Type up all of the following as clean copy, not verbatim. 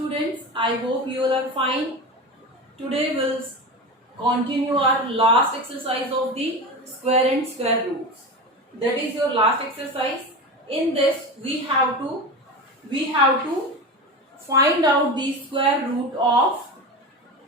students, I hope you all are fine. Today we'll continue our last exercise of the square and square roots. That is your last exercise. In this we have to find out the square root of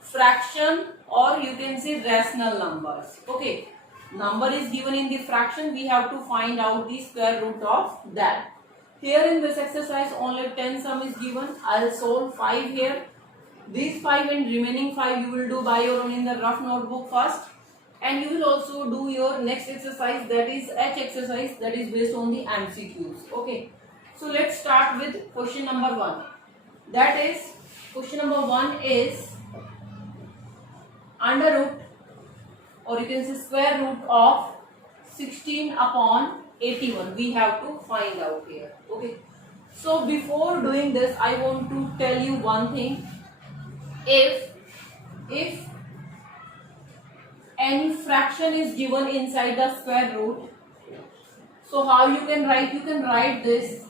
fraction, or you can say rational numbers. Okay, number is given in the fraction, we have to find out the square root of that. Here in this exercise only 10 sum is given. I'll solve 5 here. These 5 and remaining 5 you will do by your own in the rough notebook first, and you will also do your next exercise, that is H exercise, that is based on the MCQs. Okay, so let's start with question number 1. That is, question number 1 is under root, or you can say square root of 16 upon 81 we have to find out here. Okay, so before doing this I want to tell you one thing. If any fraction is given inside the square root, so how you can write? You can write this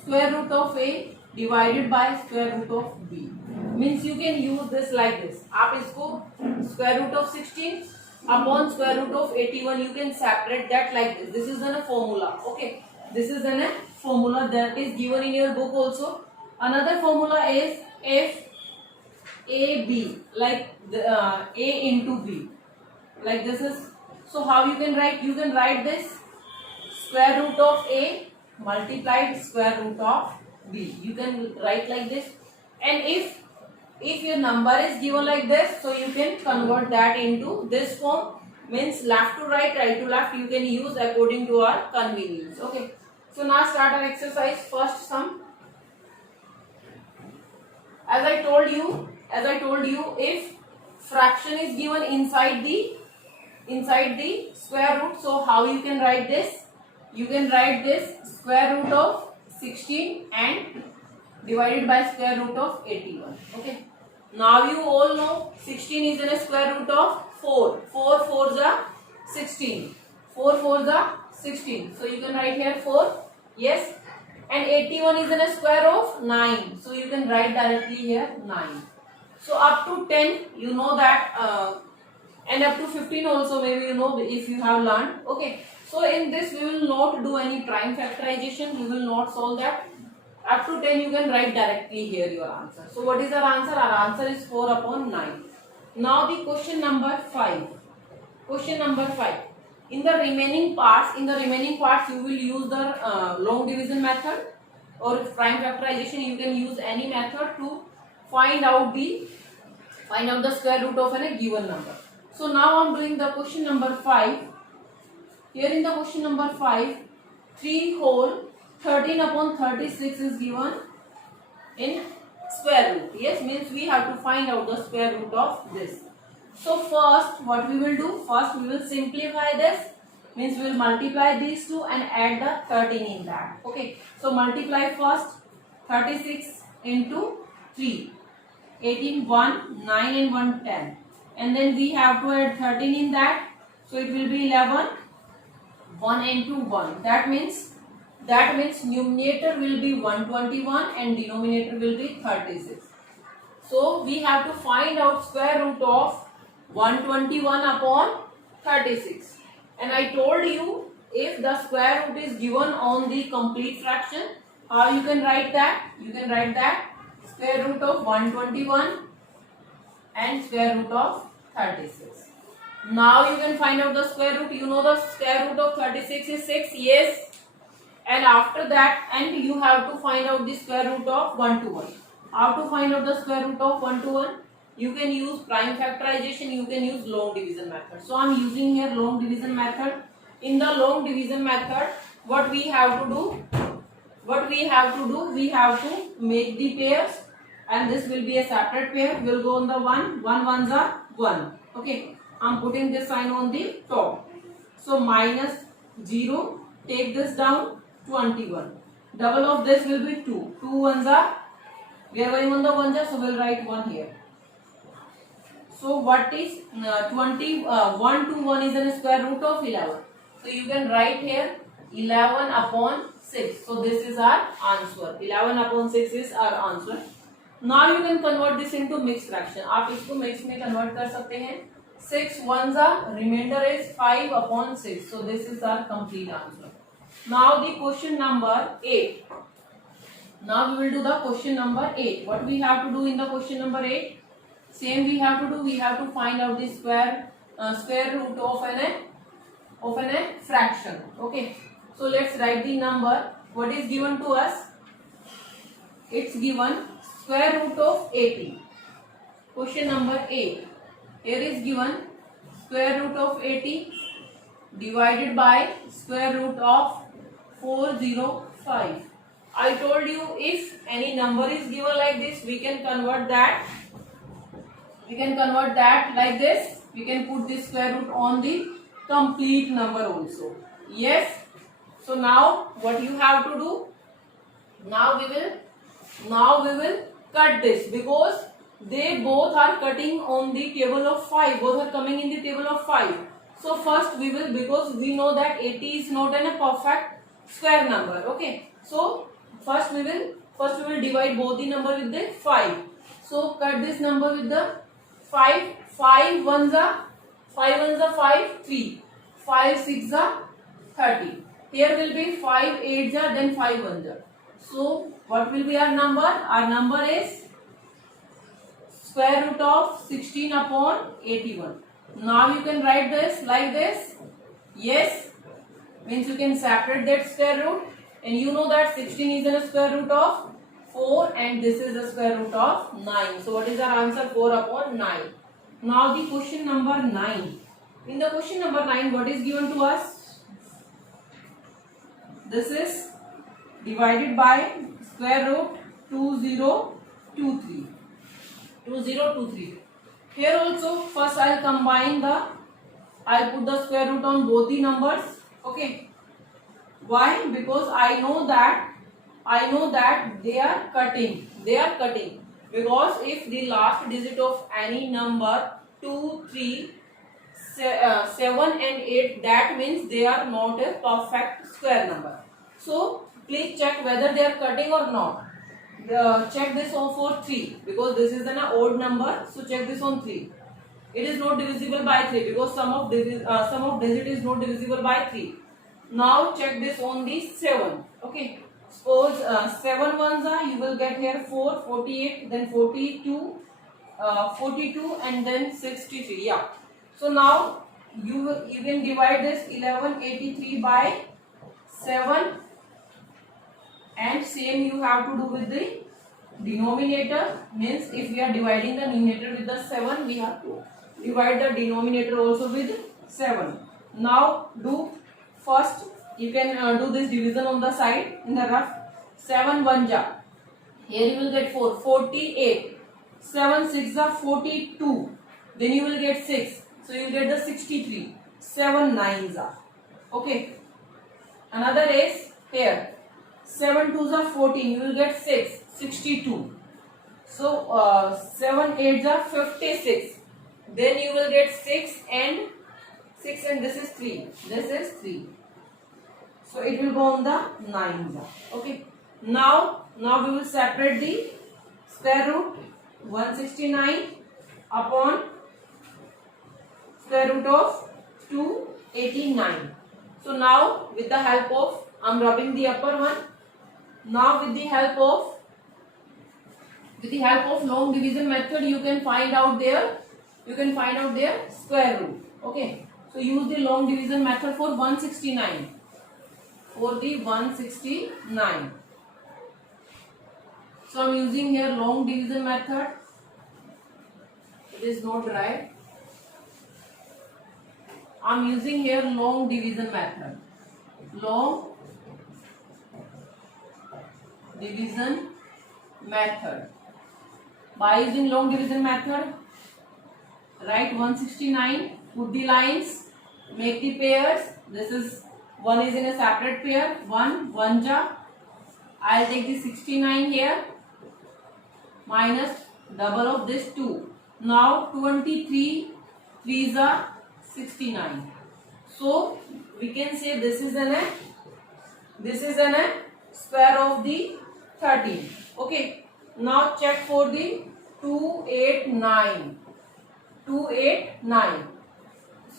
square root of a divided by square root of b. Means you can use this like this. आप इसको square root of 16 upon square root of 81 you can separate that like this. This is a formula. Okay, this is a formula that is given in your book also. Another formula is if AB, like A into B, like this is. So how you can write? You can write this square root of A multiplied square root of B. You can write like this. And if your number is given like this, so you can convert that into this form. Means left to right, right to left, you can use according to our convenience. Okay, so now start our exercise. First sum. As I told you, if fraction is given inside the square root, so how you can write this? You can write this square root of 16 and divided by square root of 81. Okay, now you all know 16 is in a square root of 4. 4 4s are 16. 4 4s are 16. So you can write here 4. Yes. And 81 is in a square of 9. So you can write directly here 9. So up to 10 you know that, and up to 15 also maybe you know if you have learned. Okay, so in this we will not do any prime factorization, we will not solve that. Up to 10 you can write directly here your answer. So what is our answer? Our answer is 4 upon 9. Now the question number 5. Question number 5. In the remaining parts you will use the long division method or prime factorization. You can use any method to find out the square root of a given number. So now I am doing the question number 5. Here in the question number 5, 3 whole 13 upon 36 is given in square root. Yes, means we have to find out the square root of this. So first what we will do? First we will simplify this. Means we will multiply these two and add the 13 in that. Okay, so multiply first 36 into 3. 18, 1, 9 and 1, 10. And then we have to add 13 in that. So it will be 11, 1 and 2, 1. That means numerator will be 121 and denominator will be 36. So we have to find out square root of 121 upon 36. And I told you, if the square root is given on the complete fraction, how you can write that? You can write that square root of 121 and square root of 36. Now you can find out the square root. You know the square root of 36 is 6. Yes. And after that, and you have to find out the square root of 121. How to find out the square root of 121? You can use prime factorization, you can use long division method. So I am using here long division method. In the long division method, what we have to do? We have to make the pairs, and this will be a separate pair. Will go on the 1. 1 ones are 1. Okay, I am putting this sign on the top. So minus 0. Take this down. 21. Double of this will be 2. 2 ones are, we are going on the ones, so we will write 1 here. So what is 1 to 1 is in square root of 11. So you can write here 11 upon 6. So this is our answer. 11 upon 6 is our answer. Now you can convert this into mix fraction. आप इसको mix में convert कर सकते हैं. 6 ones are remainder is 5 upon 6. So this is our complete answer. Now the question number 8. Now we will do the question number 8. What we have to do in the question number 8? Same we have to do. We have to find out the square root of an fraction. Okay. So let's write the number. What is given to us? It's given square root of 80. Question number 8. Here is given square root of 80 divided by square root of 405. I told you if any number is given like this, we can convert that. We can convert that like this. We can put the square root on the complete number also. Yes. So now what you have to do? Now we will cut this because they both are cutting on the table of 5. Both are coming in the table of 5. So first we will, because we know that 80 is not a perfect square number. Okay. So first we will divide both the number with the 5. So cut this number with the 5. 5 ones are 5, 3. 5 6 are 30. Here will be 5 8s are, then 5 ones are. So what will be our number? Our number is square root of 16 upon 81. Now you can write this like this. Yes, means you can separate that square root, and you know that 16 is a square root of 4 and this is a square root of 9. So what is our answer? 4 upon 9. Now the question number 9. In the question number 9, what is given to us? This is divided by square root 2023. 2023. Here also first I'll put the square root on both the numbers. Okay. Why? Because I know that they are cutting. Because if the last digit of any number 2, 3, 7 and 8, that means they are not a perfect square number. So please check whether they are cutting or not. Check this on for 3 because this is an odd number. So check this on 3. It is not divisible by 3 because sum of digit is not divisible by 3. Now check this on the 7. Okay. Suppose 7 ones are, you will get here 4, 48, then 42, 42 and then 63. Yeah. So now you can divide this 1183 by 7. And same you have to do with the denominator. Means if we are dividing the numerator with the 7, we have to divide the denominator also with 7. Now do first, you can do this division on the side in the rough. 7 1 ja. Here you will get 4, 48. 7 6 are 42. Then you will get 6. So you will get the 63. 7 9s are. Okay. Another is here. 7 2s are 14. You will get 6. 62. So 7 8s are 56. Then you will get 6 and this is 3. This is 3. So it will go on the 9s. Okay. Now we will separate the square root 169 upon square root of 289. So now with the help of, I am rubbing the upper one. Now with the help of long division method, you can find out their square root. Okay. So use the long division method for 169. For the 169. So I am using here long division method. It is not right. I am using here long division method. Long division method. By using long division method, write 169, put the lines, make the pairs. This is, one is in a separate pair, 1 1 ja. I'll take the 69 here minus double of this 2. Now 23 3s are 69. So we can say this is an square of the 13. Okay. Now check for the 289. 289.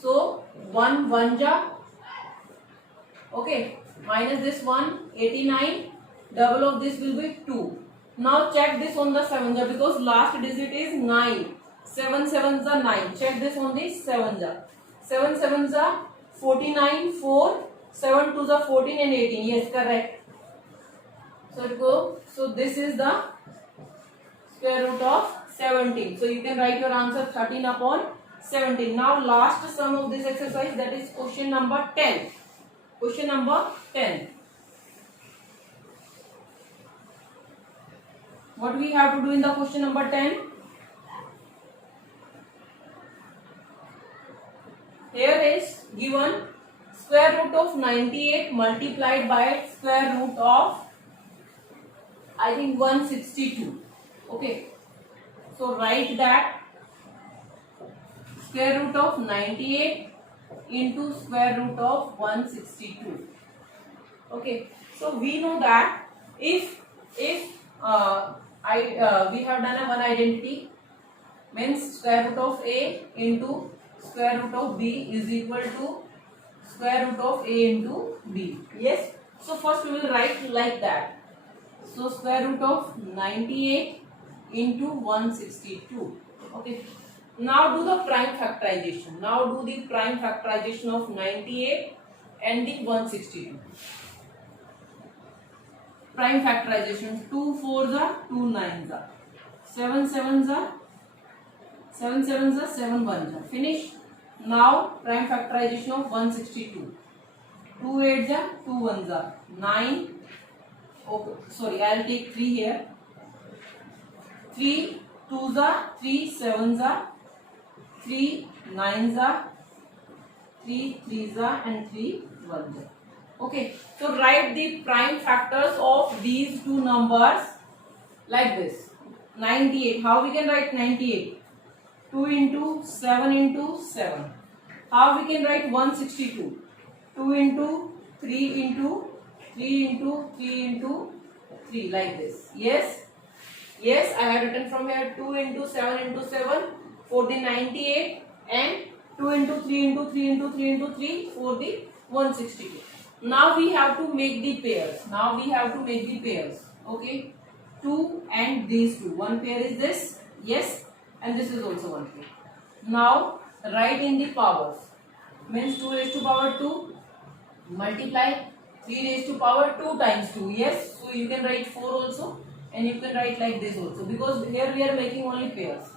So 1 1 ja. Okay. Minus this 1, 89. Double of this will be 2. Now check this on the 7 ja because last digit is 9. 7 7 ja 9. Check this on the 7 ja. 7 7 ja 49, 4. 7 2 ja 14 and 18. Yes, correct. So this is the square root of 17. So you can write your answer 13 upon 17. Now last sum of this exercise, that is question number 10. Question number 10. What we have to do in the question number 10? Here is given square root of 98 multiplied by square root of, I think, 162. Okay. So write that square root of 98 into square root of 162. Okay. So we know that if we have done a one identity, means square root of a into square root of b is equal to square root of a into b. Yes. So first we will write like that. So square root of 98 into 162. Okay. Now do the prime factorization. Now do the prime factorization of 98 and the 162. Prime factorization. 2 4s are 2 9s are 7 7s are 7 7s are 7 1s are. Finish. Now prime factorization of 162. 2 8s are 2 1s are 9. Okay, sorry, I will take 3 here. 3 2s are 3 7s are 3 9s are 3 3s are and 3 1s are. Okay, so write the prime factors of these two numbers like this. 98. How we can write 98? 2 into 7 into 7. How we can write 162? 2 into 3 into 3 into 3 into 3 like this. Yes. Yes, I have written from here 2 into 7 into 7 for the 98 and 2 into 3 into 3 into 3 into 3 for the 162. Now we have to make the pairs. Now we have to make the pairs. Okay. 2 and these two. One pair is this. Yes. And this is also one pair. Now write in the powers. Means 2 raised to power 2 multiply 3 raised to power 2 times 2. Yes. So you can write 4 also. And you can write like this also. Because here we are making only pairs.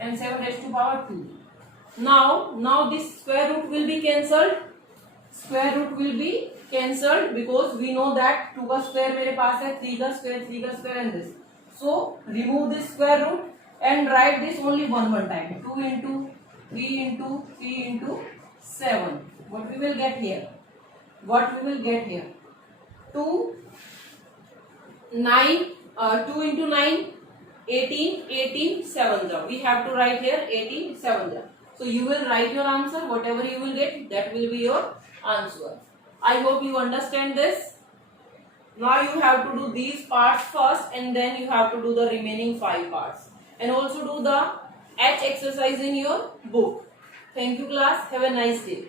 And 7 raised to power 2. Now this square root will be cancelled. Square root will be cancelled because we know that 2 का square मेरे पास है 3 का square and this. So remove this square root and write this only one time. 2 into 3 into 3 into 7. What we will get here? What we will get here? 2 9 2 into 9 18 18 7. We have to write here 18 7. So you will write your answer. Whatever you will get, that will be your answer. I hope you understand this. Now you have to do these parts first and then you have to do the remaining 5 parts. And also do the H exercise in your book. Thank you class. Have a nice day.